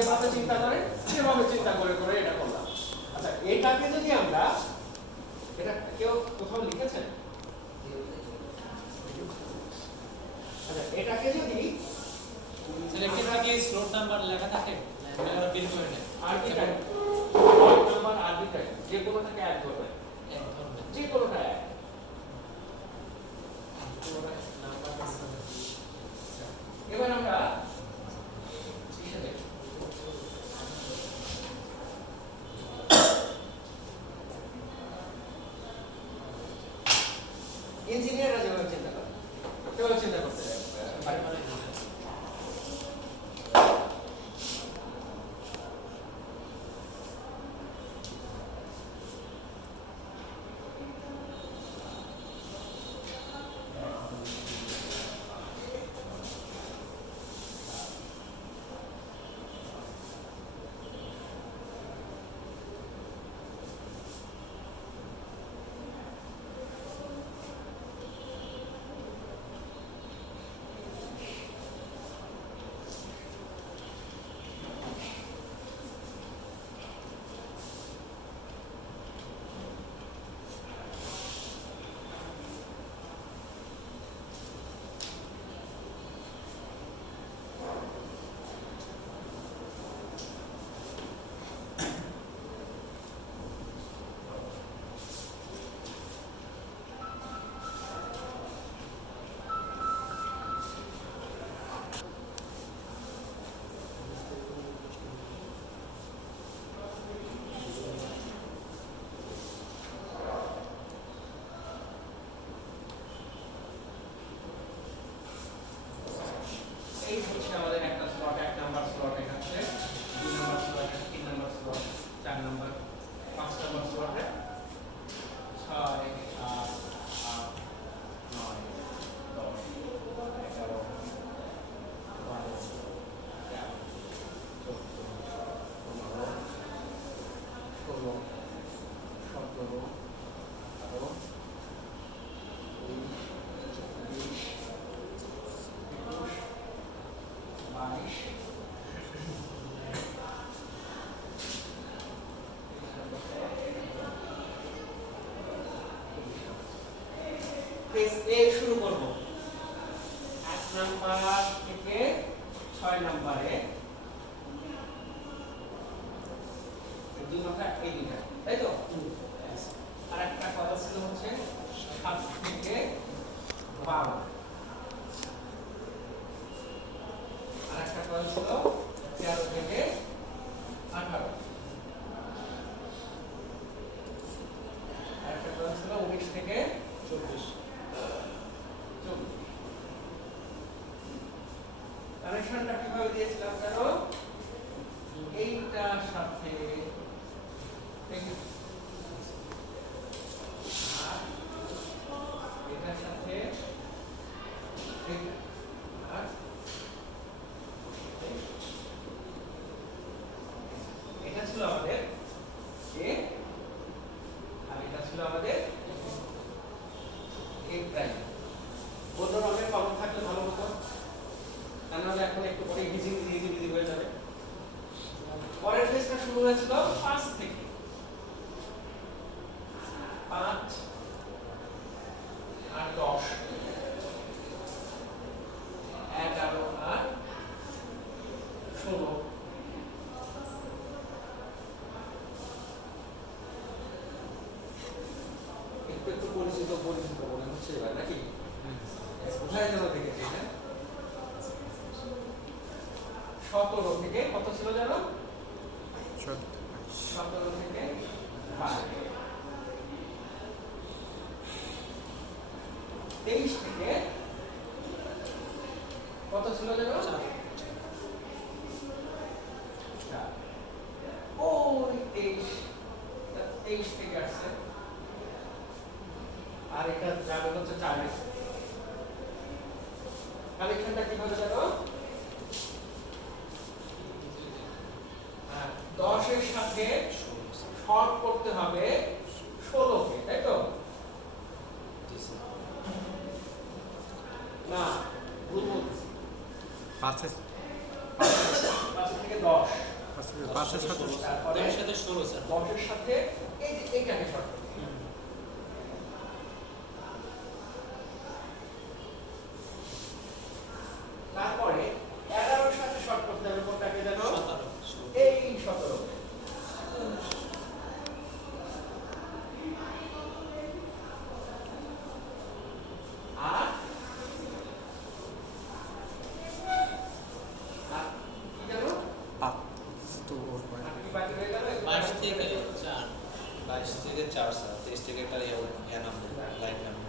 যেভাবে চিন্তা করে সেভাবে চিন্তা করে করে এটা করলাম। আচ্ছা এটাকে যদি আমরা, এটা কেউ কোথাও লিখেছেন? আচ্ছা এটাকে যদি সিলেক্টেড থেকে স্লোট নাম্বার লেখা থাকে ওটা বের করে নেয় আরবিট্রারি নাম্বার আরবিট্রারি যে কোনোটাকে অ্যাড করবে, এক ধরনের যে কোনোটা অ্যাড এবার আমরা ইঞ্জিনিয়াররা যেভাবে চিন্তা করে সেভাবে চিন্তা করতে পারে। এই হচ্ছে আমাদের একটা স্লট, 1 নাম্বার স্লট, এটা হচ্ছে 2 number slot, 3 number slot, 4 number, 5 number স্লটে 6 7 8 9 10 11 12 13 14 15 16 17 18 পেজ এ শুরু করব 1 নাম্বার থেকে 6 নাম্বারে দুই মাথা এই দুইটা, তাই তো? আর একটা কথা ছিল হচ্ছে 7 থেকে 12, আর একটা কথা ছিল 13 থেকে 18, আর একটা কথা ছিল 19 থেকে 24। কানেকশনটা কিভাবে দিয়েছিলাম জানো? এইটার সাথে আর এটার সাথে আর এটা ছিল আমাদের এ, আর এটা ছিল আমাদের এ প্রাইম। বন্ধ রঙের কলম থাকলে ভালো হতো, তা নাহলে এখন একটু পরে হিজি হয়ে যাবে। পরের পেজটা শুরু হয়েছিল 5 থেকে, 5 আর 10 11 আর 16 একটু পরিচিত মনে হচ্ছে এবার নাকি? কোথায় যেন দেখেছি না? 17 থেকে কত ছিল জানো? 17 থেকে 22, 23 থেকে কত ছিল জানো? 4। ওই 23 থেকে আসছে, আর এটা যাবে হচ্ছে 4। কালেকশনটা কিভাবে জানো? 10 এর সাথে শর্ট করতে হবে 16 কে, তাই তো? না, ভুল বলতেছি। 5 5 থেকে 10 পাঁচের সাথে তারপরে 10 এর সাথে 16 স্যার 10 এর সাথে এই যে এইটাকে শর্ট করতে হবে। হুম। তারপরে 11 এর সাথে শর্ট করতে হবে কোনটাকে জানো 17 এই 17 আর কি জানো আট তো ওর পরে। আর কি বাকি রয়ে গেল 22 থেকে 4 22 থেকে 4 স্যার 23 থেকে একটা ইয়া নাম্বার লাইন নাম্বার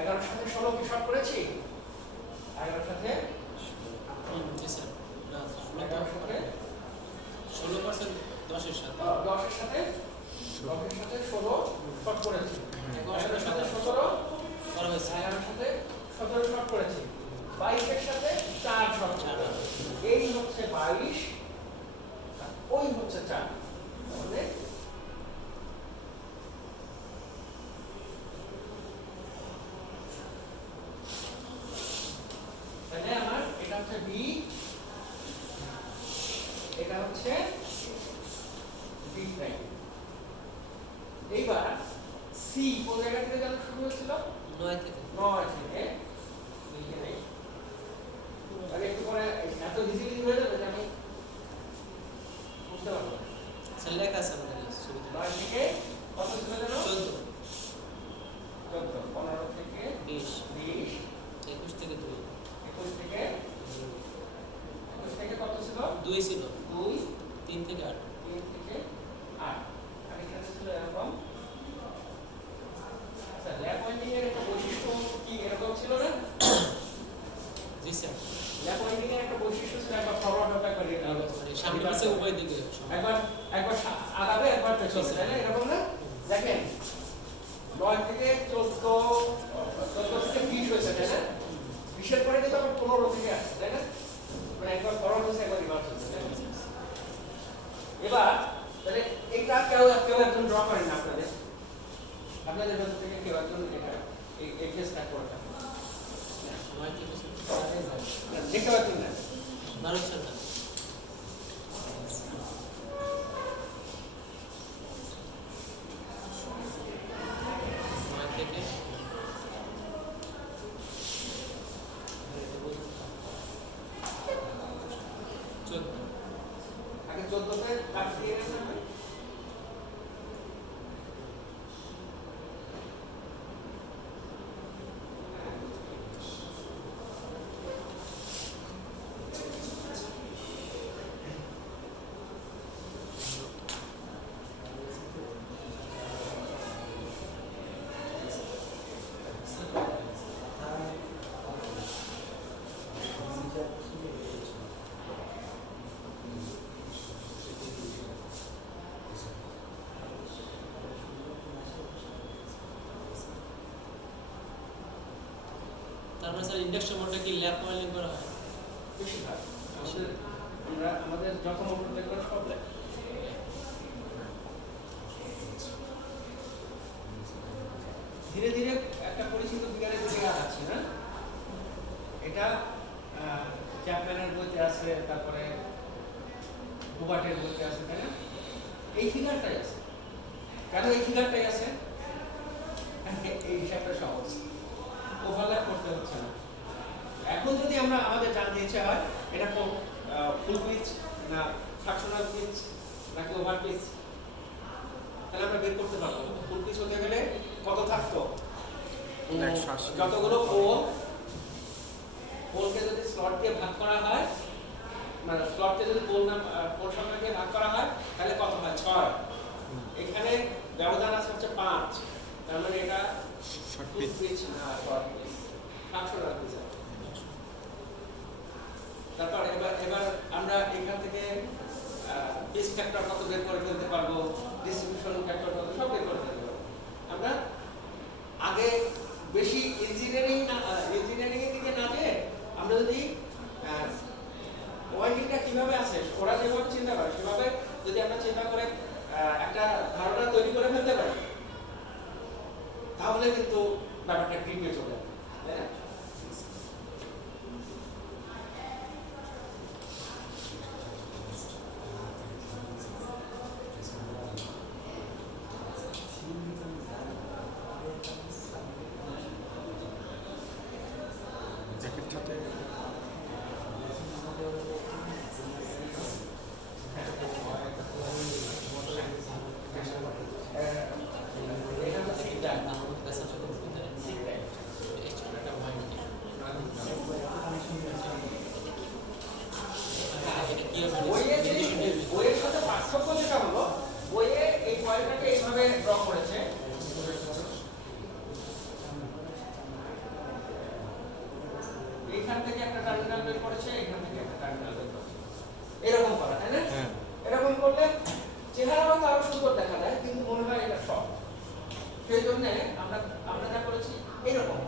এগারোর সাথে 16 কি শর্ট করেছি 11 সাথে হুম জি স্যার না 11 সাথে 16% 10 এর সাথে 10 এর সাথে 16 শর্ট করেছি 11 এর সাথে 17 করা হয়েছে 11 এর সাথে 17 শর্ট করেছি 22 এর সাথে 4 শর্ট এই হচ্ছে 22 ওই হচ্ছে 4 তাহলে তাহলে আমার এটা হচ্ছে বি এটা হচ্ছে বি প্রাইম এইবার সি কোন জায়গা থেকে যেন শুরু হয়েছিল 9 থেকে 9 থেকে লিখে নেই আগে একটু পরে এত ইজিলি হয়ে যাবে যে আমি বুঝতে পারবো না। স্যার লেখা আছে আমাদের ছবিতে 9 থেকে কত ছিল যেন 14 14 15 থেকে 20 20 21 থেকে 2 21 থেকে 21 থেকে কত ছিল 2 ছিল 2 3 থেকে 8 3 থেকে 8 আর এখানে ছিল এরকম আচ্ছা ল্যাব পয়েন্টিং এর একটা বৈশিষ্ট্য কি এরকম ছিল না জি স্যার ল্যাব পয়েন্টিং এর একটা বৈশিষ্ট্য ছিল একবার ফরওয়ার্ড হবে একবার মানে সামনে পিছে উভয় দিকে একবার একবার আগাবে একবার পেছনে তাই না এরকম না দেখেন 9 থেকে 14 থেকে 20 হয়েছে তাই না 20 এর পরে কিন্তু আবার 15 থেকে আসছে তাই না মানে একবার ফরওয়ার্ড হচ্ছে একবার রিভার্স হচ্ছে তাই না? এবার তাহলে এইটা কেউ একজন ড্র করেন না আপনাদের ভেতর থেকে কেউ একজন এটা এই কেসটা করে থাকেন সময় থেকে দেখতে পাচ্ছেন না ভারত স্যার না সময় থেকে 14 আগে 14 তে কাট দিয়ে গেছেন না তারপরে স্যার ইন্ডাকশন মোডটা কি ল্যাপ মডেলিং করা হয় বেশিরভাগ আমাদের যখন ওপর দেখবেন সব লেখা ধীরে ধীরে একটা পরিচিত বিজ্ঞানের দিকে আগাচ্ছি না এটা চ্যাপম্যানের বইতে আছে তারপরে হুবার্টের বইতে আছে তাই না এই ফিগারটাই আছে কেন এই ফিগারটাই আছে এই হিসাবটা সহজ ওভারল্যাপ করতে হচ্ছে না এখন যদি আমরা আমাদের জানতে ইচ্ছে হয় এটা ফুল পিচ না ফ্র্যাকশনাল পিচ নাকি ওভার পিচ তাহলে আমরা বের করতে পারবো ফুল পিচ হতে গেলে কত থাকতো 180 যতগুলো পোলকে যদি স্লট দিয়ে ভাগ করা হয় মানে স্লটকে যদি পোল সংখ্যা দিয়ে ভাগ করা হয় তাহলে কত হয় 6 এখানে ব্যবধান আছে হচ্ছে 5 তার মানে এটা শর্ট ফুল পিচ পিচ না শর্ট পিচ ফ্র্যাকশনাল পিচ তারপর এবার ফ্যাক্টর কত বের করে ফেলতে পারবো, ডিস্ট্রিবিউশন ফ্যাক্টর কত সব বের করে ফেলতে পারবো। আমরা আগে বেশি ইঞ্জিনিয়ারিং এর দিকে না যেয়ে আমরা যদি ওয়াইডিংটা কিভাবে আসে ওরা যেভাবে চিন্তা করে সেভাবে যদি আমরা চিন্তা করে একটা ধারণা তৈরি করে ফেলতে পারি তাহলে কিন্তু ব্যাপারটা গ্রিপে চলে যাবে, তাই না? একের সাথে এটা হচ্ছে এটা না আমাদের কাছে ছোট ভিতরে এক্সট্রাটা হয় এটা কি হবে বইয়ের সাথে পার্থক্য যেটা হলো বইয়ে এই কয়েলটাকে এইভাবে ড্র করেছে, এইখান থেকে একটা টার্মিনাল বের করেছে, এখান থেকে একটা টার্মিনাল বের করেছে, এরকম করা, তাই না? হ্যাঁ এরকম করলে চেহারা হয়তো আরো সুন্দর দেখা যায় কিন্তু মনে হয় এটা শর্ট। সেই জন্য আমরা যা করেছি এইরকম